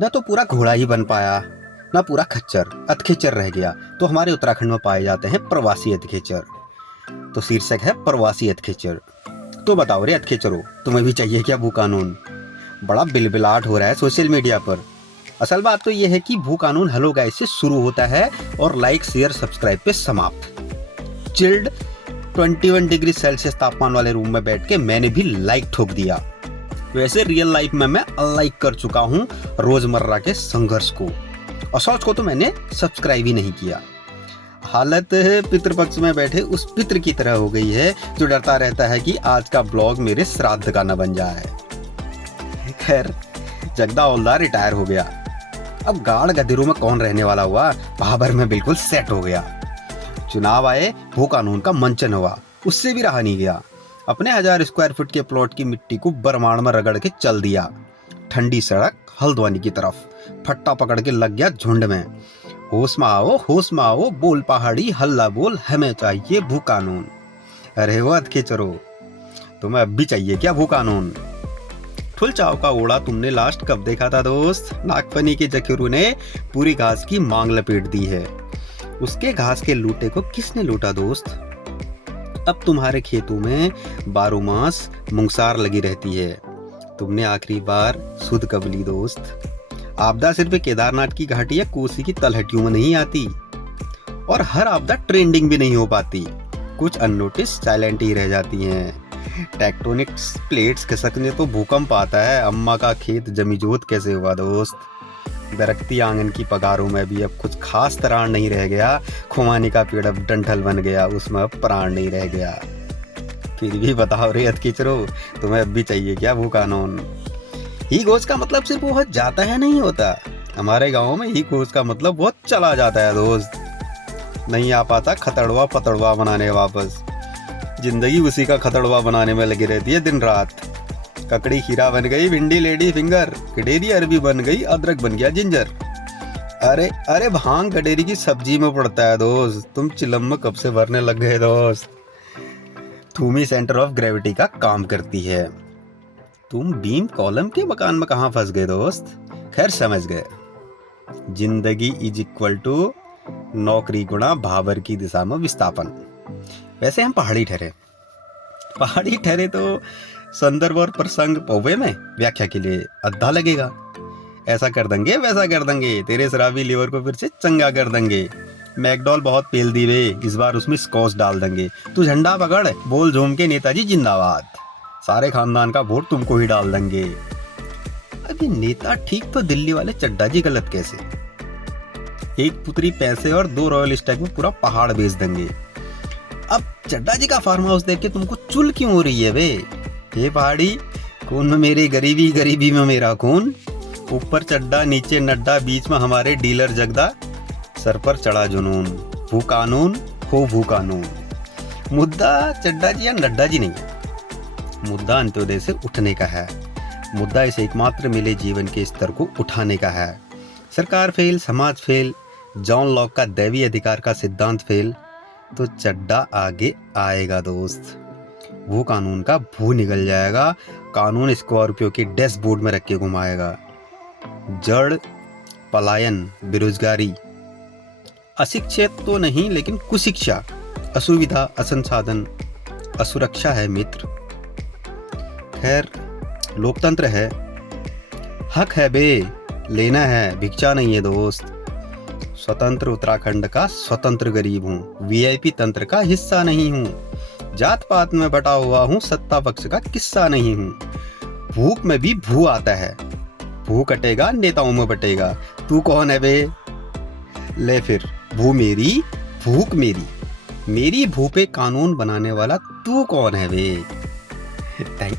न तो पूरा घोड़ा ही बन पाया, न पूरा खच्चर, अधखेचर रह गया। तो हमारे उत्तराखंड में पाए जाते हैं प्रवासी अधखेचर। तो शीर्षक है प्रवासी अधखेचर। तो बताओ रे अधखेचरो, तुम्हें भी चाहिए क्या भू कानून? बड़ा बिलबिलाट हो रहा है सोशल मीडिया पर। असल बात तो यह है कि भू कानून हेलो गाइस से शुरू होता है और लाइक शेयर सब्सक्राइब पे समाप्त। चिल्ड 21 डिग्री सेल्सियस तापमान वाले रूम में बैठ के मैंने भी लाइक ठोक दिया। वैसे रियल लाइफ में मैं अनलाइक कर चुका हूँ रोजमर्रा के संघर्ष को, और सोच को तो मैंने सब्सक्राइब ही नहीं किया। हालत पितृपक्ष में बैठे उस पितृ की तरह हो गई है जो डरता रहता है कि आज का ब्लॉग मेरे श्राद्ध का न बन जाए। खैर, जगदा हवलदार रिटायर हो गया। अब गाड़ गदेरों में कौन रहने वाला हुआ, भाबर में बिल्कुल सेट हो गया। चुनाव आए, भू कानून का मंचन हुआ, उससे भी रहा नहीं गया। अपने 1000 स्क्वायर फीट के प्लॉट की मिट्टी को बरमाण में रगड़ के चल दिया ठंडी सड़क हल्द्वानी की तरफ। फट्टा पकड़ के लग गया झुंड में। होश में आओ, बोल पहाड़ी हल्ला बोल, हमें चाहिए भू कानून। अरे वो अधखेचरो, तुम्हें अब भी चाहिए क्या भू कानून? फुल चाव का ओढ़ा तुमने लास्ट कब देखा था दोस्त? नागफनी के जखेरू ने पूरी घास की मांग लपेट दी है। उसके घास के लूटे को किसने लूटा दोस्त? अब तुम्हारे खेतों में 12 मास मुंगसार लगी रहती है। तुमने आखिरी बार सुध कब ली दोस्त? आपदा सिर्फ केदारनाथ की घाटी या कोसी की तलहटियों में नहीं आती, और हर आपदा ट्रेंडिंग भी नहीं हो पाती। कुछ अननोटिस साइलेंट ही रह जाती हैं। टेक्टोनिक प्लेट्स खिसकने तो भूकंप आता है। अम्मा का खेत जमीजोत कैसे हुआ दोस्त? दरख्ती आंगन की पगारों में भी अब कुछ खास तराण नहीं रह गया। खुमानी का पेड़ अब डंठल बन गया, उसमें अब प्राण नहीं रह गया। फिर भी बताओ रे अधखेचरो, तुम्हें अब भी चाहिए क्या भू कानून? ही घोष का मतलब सिर्फ बहुत जाता है नहीं होता। हमारे गाँव में ही घोष का मतलब बहुत चला जाता है दोस्त। नहीं आ पाता खतड़वा पतड़वा बनाने वापस। जिंदगी उसी का खतड़वा बनाने में लगी रहती है दिन रात। ककड़ी खीरा बन गई भिंडी लेडी फिंगर, गडेरी अरबी बन गई अदरक बन गया जिंजर। अरे अरे भांग गडेरी की सब्जी में पड़ता है दोस्त। तुम चिलम में कब से भरने लग गए दोस्त? थूमी सेंटर ऑफ ग्रेविटी का काम करती है। तुम बीम कॉलम के मकान में कहाँ फंस गए दोस्त? खैर समझ गए। जिंदगी इज इक्वल टू नौकरी गुणा भाबर की दिशा में विस्थापन। वैसे हम पहाड़ी ठहरे तो संदर्भ और प्रसंग पौवे में व्याख्या के लिए अद्धा लगेगा। ऐसा कर देंगे वैसा कर देंगे, तेरे शराबी लीवर को फिर से चंगा कर देंगे। मैकडॉल बहुत पेल दी वे, इस बार उसमें स्कॉच डाल देंगे। तू झंडा पकड़, बोल झूम के नेताजी जिंदाबाद। सारे खानदान का वोट तुमको ही डाल देंगे। अभी नेता ठीक तो दिल्ली वाले चड्डा जी गलत कैसे? एक पुतरी पैसे और 2 रॉयल स्टैग में पूरा पहाड़ बेच देंगे। अब चड्डा जी का फार्म हाउस देख के तुमको चुल क्यों हो रही है बे? ये पहाड़ी, खून में मेरी गरीबी, गरीबी में मेरा खून। ऊपर चड्डा नीचे नड्डा, बीच में हमारे डीलर जगदा, सर पर चढ़ा जुनून। भू कानून हो भू कानून। मुद्दा चड्डा जी या नड्डा जी नहीं है, मुद्दा अंत्योदय से उठने का है। मुद्दा इस एकमात्र मिले जीवन के स्तर को उठाने का है। सरकार फेल, समाज फेल, जॉन लॉक का दैवी अधिकार का सिद्धांत फेल, तो चड्डा आगे आएगा दोस्त। वो कानून का भू निकल जाएगा। कानून स्कॉर्पियो के डैशबोर्ड में रख के घुमाएगा। जड़, पलायन, बेरोजगारी, अशिक्षित तो नहीं लेकिन कुशिक्षा, असुविधा, असंसाधन, असुरक्षा है मित्र। खैर, लोकतंत्र है, हक है बे, लेना है, भिक्षा नहीं है दोस्त। स्वतंत्र उत्तराखंड का स्वतंत्र गरीब हूँ, वीआईपी तंत्र का हिस्सा नहीं हूँ। जात पात में बटा हुआ हूँ, सत्ता पक्ष का किस्सा नहीं हूँ। भूख में भी भू आता है, भू कटेगा नेताओं में बटेगा। तू कौन है बे? ले फिर, भू मेरी भूख मेरी, मेरी भू पे कानून बनाने वाला तू कौन है बे? थैंक